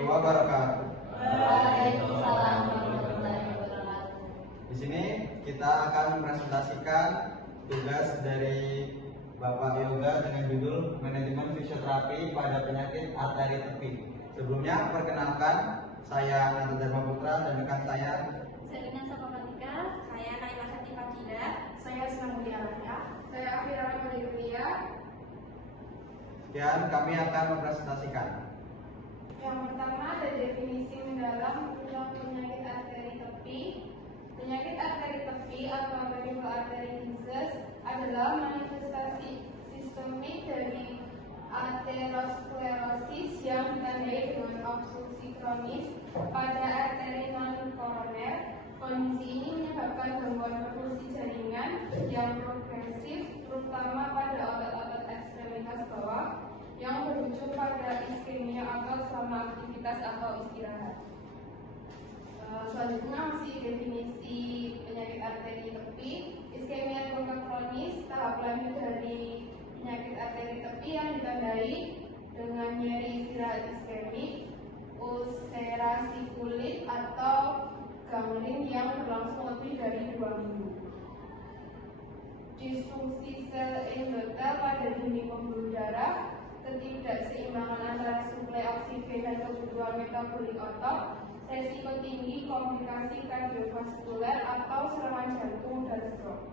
warahmatullahi wabarakatuh. Waalaikumsalam warahmatullahi wabarakatuh. Di sini kita akan mempresentasikan tugas dari Bapak Yoga dengan judul Manajemen Fisioterapi pada Penyakit Arteri Tepi. Sebelumnya, perkenalkan, saya Nata Dharma Putra dan rekan saya Selina Sapapatika, saya Kaila Khatifah Kida, Saya Senang Mulyaraya. Saya Afira Madhya. dan kami akan mempresentasikan. Yang pertama ada definisi mendalam tentang penyakit arteri tepi. Penyakit arteri tepi atau peripheral artery disease adalah manifestasi sistemik dari aterosklerosis yang ditandai dengan obstruksi kronis pada arteri non-koroner. Kondisi ini menyebabkan gangguan perfusi jaringan yang progresif, terutama pada otot-otot ekstremitas bawah, yang berujung pada iskemia atau selama aktivitas atau istirahat. Selanjutnya masih definisi penyakit arteri tepi. Iskemia kronik kronis tahap lanjut dari penyakit arteri tepi yang ditandai dengan nyeri istirahat iskemik, ulcerasi kulit atau gangren yang berlangsung lebih dari 2 minggu. Disfungsi sel endotel pada dinding pembuluh darah, ketidakseimbangan antara suplai oksigen dan kebutuhan metabolik otot, resiko tinggi komplikasi kardiovaskuler atau serangan jantung dan stroke.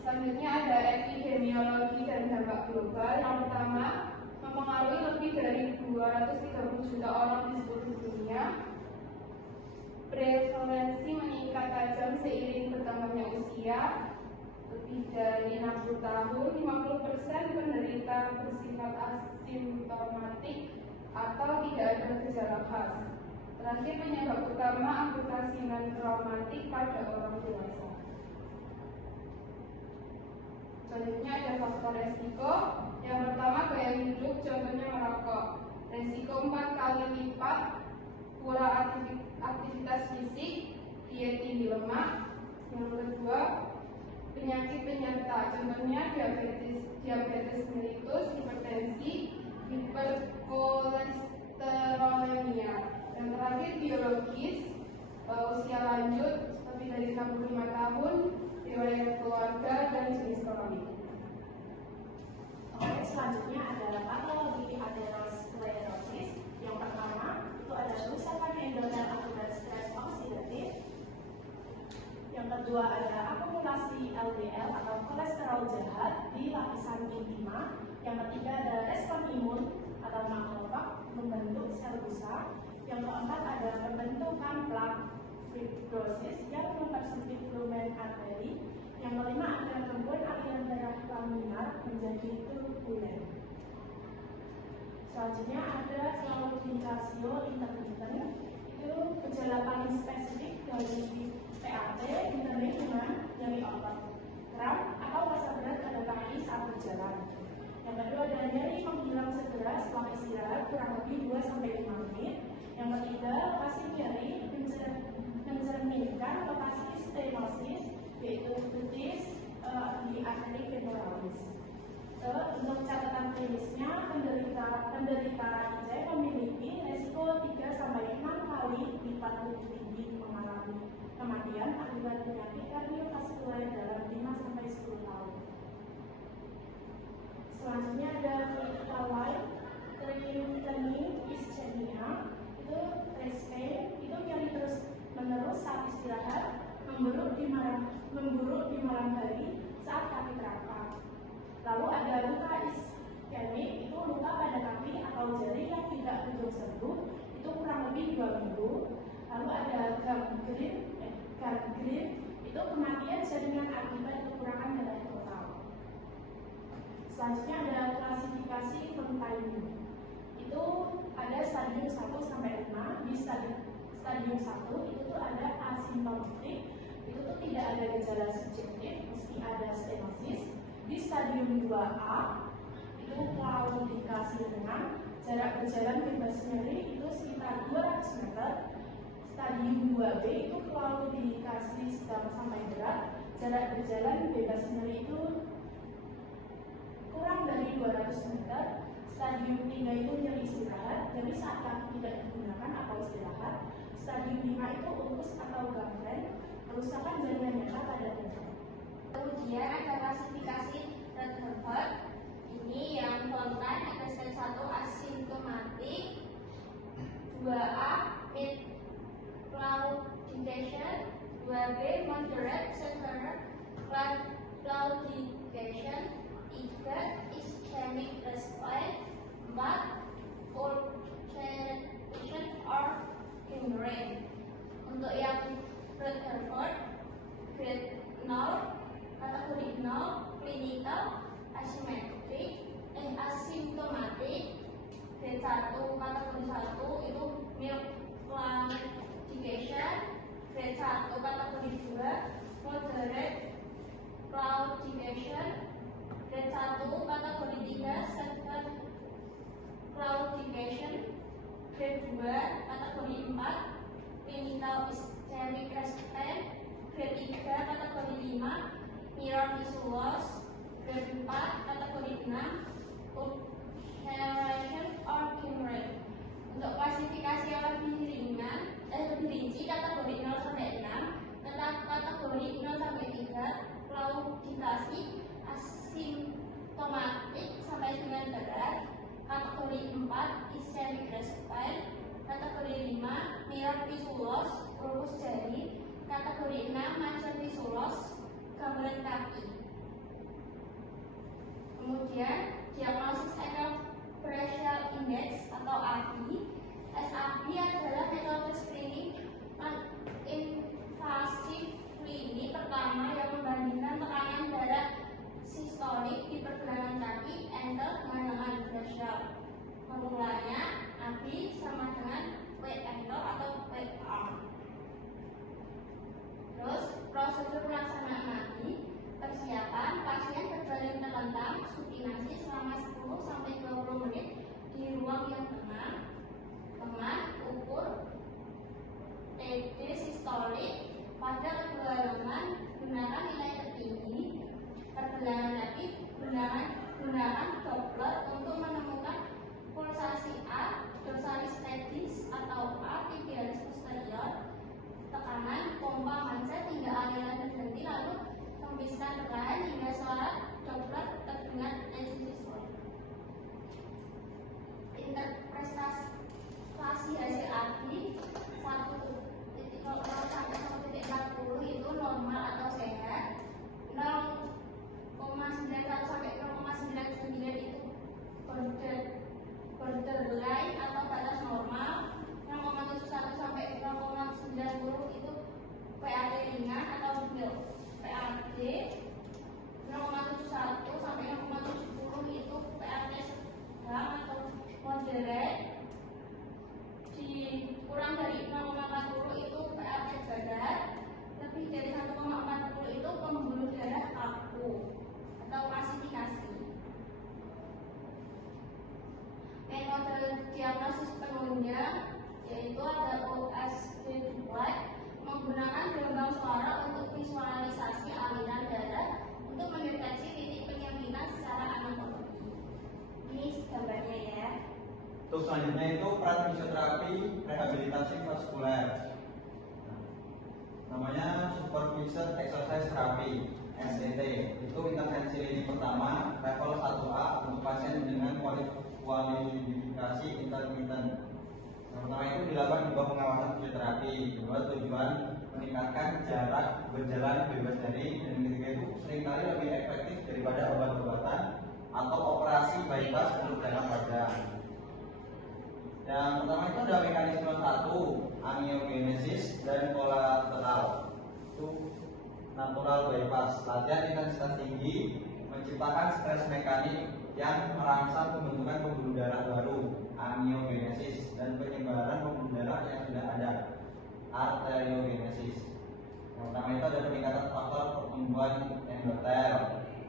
Selanjutnya ada epidemiologi dan dampak global. Yang pertama, mempengaruhi lebih dari 230 juta orang di seluruh dunia. Prevalensi meningkat tajam seiring bertambahnya usia. Lebih dari 60 tahun, 50% penderita bersifat asimptomatik atau tidak ada gejala khas. Terakhir, penyebab utama amputasi non-traumatik pada orang dewasa. Selanjutnya ada faktor resiko. Yang pertama, gaya hidup, contohnya merokok. Resiko 4 kali lipat kurang aktivitas fisik, diet tinggi lemak. Yang kedua, penyakit penyerta, contohnya diabetes mellitus, hipertensi, hiperkolesterolemia. Yang terakhir biologis, usia lanjut lebih dari 65 tahun, riwayat keluarga, dan jenis kelamin. Oke, selanjutnya adalah patologi aterosklerosis. Yang pertama itu ada kerusakan endotel akibat stres oksidatif. Yang kedua ada akumulasi LDL atau kolesterol jahat di lapisan intima. Yang ketiga ada respon imun atau makrofag membentuk sel busa. Yang keempat ada pembentukan plak fibrosis yang mempersempit lumen arteri. Yang kelima ada gangguan aliran darah laminar menjadi turbulen. Selanjutnya ada claudication intermittent. Itu gejala paling spesifik dari PAT ditandai dengan nyeri otot, kram atau rasa berat pada kaki saat berjalan. Yang kedua ada nyeri menghilang segera setelah istirahat kurang lebih 2-5 menit. Yang ketiga, lokasi nyeri mencerminkan lokasi stenosis, yaitu cutis di arteri femoralis. Untuk catatan klinisnya, penderita IC memiliki resiko 3-6 kali lipat lebih tinggi mengalami kematian akibat penyakit kardiovaskuler dalam 5-10 tahun. Selanjutnya ada critical life threatening ischemia. Itu chest pain, itu nyeri terus menerus saat istirahat, memburuk di malam hari saat kaki terapar. Lalu ada luka iskemik, itu luka pada kaki atau jari yang tidak kunjung sembuh, itu kurang lebih 2 minggu. Lalu ada gangrene, itu kematian jaringan akibat kekurangan darah total. Selanjutnya ada klasifikasi Fontaine. Itu ada stadium 1-5. Di stadium 1 itu tuh ada asimptomatik, itu tuh tidak ada gejala subjektif meski ada stenosis. Di stadium 2A itu claudikasi ringan, jarak berjalan bebas nyeri itu sekitar 200 meter. Stadium 2B itu claudikasi sedang sampai berat, jarak berjalan bebas nyeri itu kurang dari 200 meter. Stadium 3 itu nyeri istirahat, jadi saat kaki tidak digunakan atau istirahat. Stadium 5 itu ulkus atau gangren, kerusakan jaringan nyata pada tulang. Kemudian ada klasifikasi Rutherford. Ini yang frontline ada stage 1 asimptomatik, 2A mid claudication, 2B moderate severe claudication, 3 ischemic response, 4 ulceration or gangrene. Untuk yang Rutherford grade 0, kategori 0, clinical asymptomatic, grade 1, kategori 1 itu mild claudication, grade 1, kategori 2, moderate claudication, grade 1, kategori 3, severe claudication, grade 2, kategori 4, clinical ischemic response, grade 3, kategori 5, mirror tissue loss, grade 4, kategori 6, ulceration or gangrene. Untuk klasifikasi yang lebih rinci, kategori 0 sampai 6, tentang kategori 0 sampai 3, claudikasi asimptomatik sampai dengan berat, kategori 4, ischemic response, kategori 5, mirror tissue loss, ulkus jari, kategori 6, major tissue loss, gangren kaki. Kemudian diagnosis anal facial index atau AFI. SAFI adalah metode screening invasif klinik pertama yang membandingkan tekanan darah sistolik di pergelangan kaki ankle dengan lengan facial. Formulanya AFI sama dengan W ankle atau W arm. Terus prosedur pelaksanaan AFI. Persiapan, pasien berbaring terlentang supinasi selama 10 sampai 20 menit di ruang yang tenang. Ukur TD sistolik pada kedua lengan, gunakan nilai tertinggi. Pergelangan kaki, gunakan Doppler untuk menemukan pulsasi A, dorsalis pedis atau A tibialis posterior. Tekanan, pompa handset hingga aliran berhenti, lalu hembuskan perlahan hingga suara Doppler terdengar sistolik. Interpretasi hasil AFI 1.0 sampai 1.40 itu normal atau sehat, 0,91 sampai 0,99 itu borderline atau batas normal, 0,71 sampai 0,90 itu PAD ringan atau mild, PAD 0,71 sampai 0,70 itu PAD sedang atau moderate, kurang dari 0,40 itu PAD berat, lebih dari 1,40 itu pembuluh darah kaku atau klasifikasi. Metode diagnosis penunjang yaitu ada OSD2, menggunakan gelombang suara untuk visualisasi aliran darah untuk mendeteksi titik penyempitan secara anatomi. Ini gambarnya ya. Untuk selanjutnya itu peran fisioterapi rehabilitasi vaskuler. Namanya supervised exercise therapy (SET). Itu intervensi lini pertama level 1A untuk pasien dengan kualifikasi intermittent. Yang pertama itu dilakukan di bawah pengawasan fisioterapi. Kedua, tujuan meningkatkan jarak berjalan bebas dari, dan ketiga itu seringkali lebih efektif daripada obat-obatan atau operasi bypass untuk dalam badan. Yang pertama itu ada mekanisme 1, angiogenesis dan kolateral. Itu natural bypass, latihan intensitas tinggi menciptakan stres mekanik yang merangsang pembentukan pembuluh darah baru, angiogenesis, dan penyebaran pembuluh darah yang sudah ada, arteriogenesis. Yang pertama itu ada peningkatan faktor pertumbuhan endotel.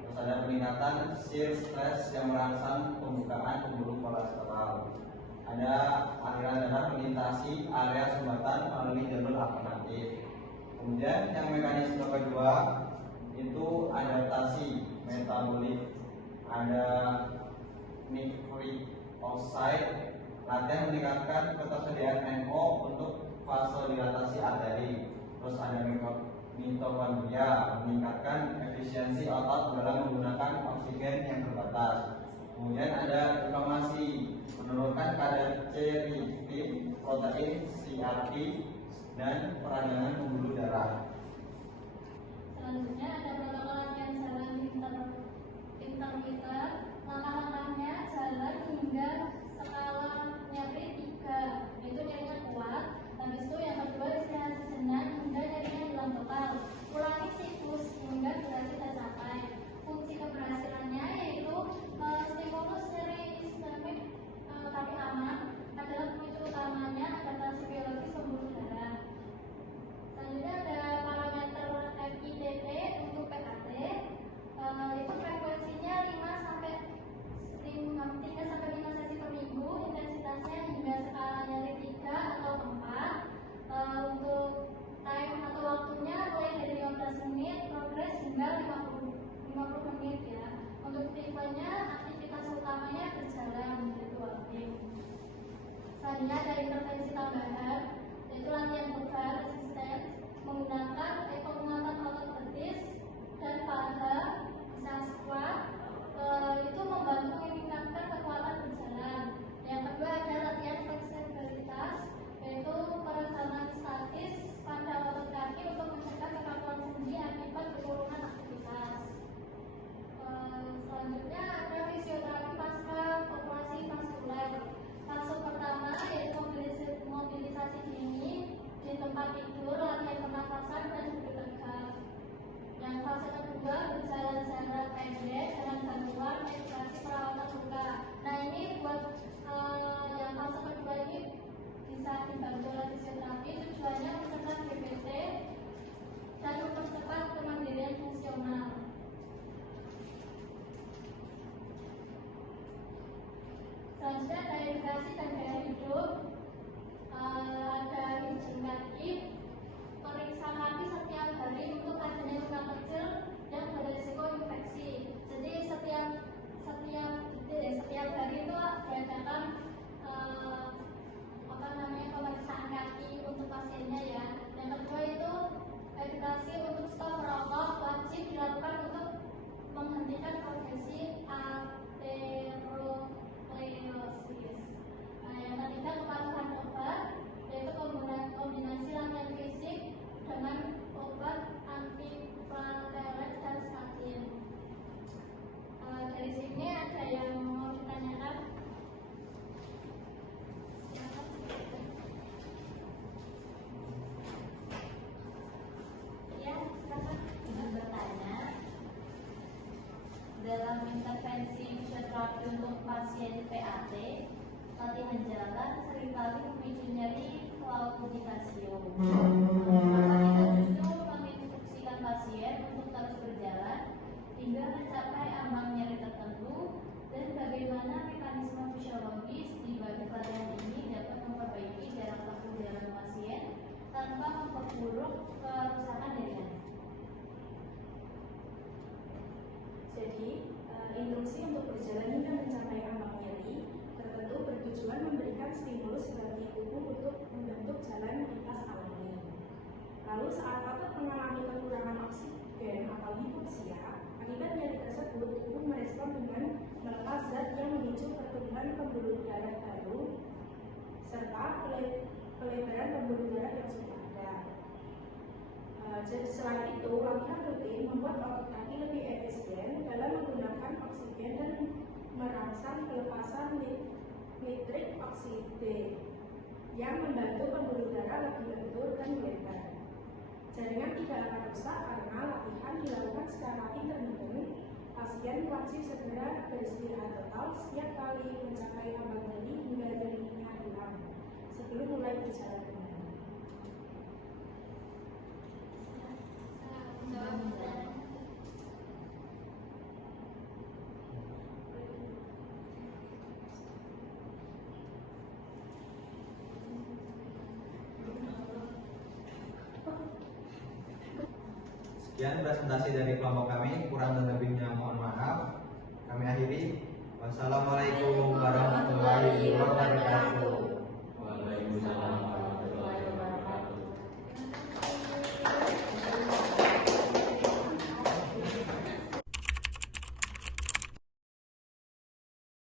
Terus ada peningkatan shear stress yang merangsang pembukaan pembuluh kolateral. Ada aliran darah melintasi area sumbatan melalui jalur alternatif. Kemudian yang mekanisme kedua itu adaptasi metabolik, ada oocyte, latihan meningkatkan ketersediaan NO untuk vasodilatasi arteri. Terus ada mitokondria, meningkatkan efisiensi otot dalam menggunakan oksigen yang terbatas. Kemudian ada inflamasi, menurunkan kadar C-reaktif protein CRP dan peradangan pembuluh darah. Selanjutnya ada protokol latihan jalan intermiter. Langkah-langkahnya jalan hingga skala nyeri 3, yaitu nyerinya kuat. Habis itu yang kedua istirahat sejenak hingga nyerinya hilang total. Ulangi siklus hingga durasi tercapai. Kunci keberhasilannya yaitu stimulus nyeri istemik tapi aman adalah pemicu utamanya adaptasi biologis pembuluh darah. Selanjutnya ada parameter FIDT untuk PKT, itu frekuensinya 3 sampai 5 sesi per minggu, intensitasnya hingga skala nyeri 3 atau 4. Untuk time atau waktunya mulai dari 15 menit, progres hingga 50 menit ya. Untuk tipenya aktivitas utamanya berjalan yaitu aktif. Selanjutnya ada intervensi tambahan, yaitu latihan beban resisten menggunakan penguatan otot betis dan paha, bisa squat, itu membantu meningkatkan kekuatan berjalan. Yang kedua ada latihan fleksibilitas, yaitu peregangan statis pada otot kaki untuk mencegah kekakuan sendi akibat penurunan aktivitas. Selanjutnya ada fisioterapi pasca operasi vaskuler. Fase pertama yaitu mobilisasi dini di tempat tidur, latihan pernafasan dan duduk tegak. Yang fase kedua berjalan jarak pendek dengan bantuan medikasi perawatan luka. Nah ini buat yang fase kedua ini bisa dibantu oleh fisioterapi, tujuannya mencegah DBT dan mempercepat kemandirian fungsional. Selanjutnya ada edukasi dan gaya hidup. Ada hijau kaki, periksa kaki setiap hari untuk adanya luka kecil yang berisiko infeksi. Jadi setiap hari itu diadakan pemeriksaan kaki untuk pasiennya ya. Yang kedua itu edukasi untuk stop merokok wajib dilakukan untuk menghentikan progresi aterosklerosis. Yang ketiga kepatuhan obat, yaitu kombinasi latihan fisik dengan obat antiplatelet dan statin. Dari sini ada yang mau ditanyakan? Ya, silakan. Ingin bertanya, dalam intervensi fisioterapi untuk pasien PAT, latihan jalan seringkali memicu nyeri claudicatio. Kita justru menginstruksikan pasien untuk terus berjalan hingga mencapai ambang nyeri tertentu, dan bagaimana mekanisme fisiologis di balik latihan ini dapat memperbaiki jarak tempuh jalan pasien tanpa memperburuk kerusakan jaringan. Jadi, instruksi untuk berjalan hingga mencapai ambang nyeri tertentu bertujuan memberikan stimulus bagi tubuh untuk membentuk jalan lintas alami. Lalu saat otot mengalami kekurangan oksigen atau hipoksia, akibat nyeri tersebut tubuh merespon dengan melepas zat yang memicu pertumbuhan pembuluh darah baru serta pelebaran pembuluh darah yang sudah ada. Selain itu, latihan rutin membuat otot kaki lebih efisien dalam menggunakan oksigen dan merangsang pelepasan nitrik oksida yang membantu pembuluh darah lebih lentur dan melebar. Jaringan tidak akan rusak karena latihan dilakukan secara intermittent. Pasien wajib segera beristirahat total setiap kali mencapai ambang nyeri hingga nyerinya hilang sebelum mulai berjalan kembali. Sekian presentasi dari kelompok kami, kurang dan lebihnya mohon maaf. Kami akhiri. Wassalamualaikum warahmatullahi wabarakatuh.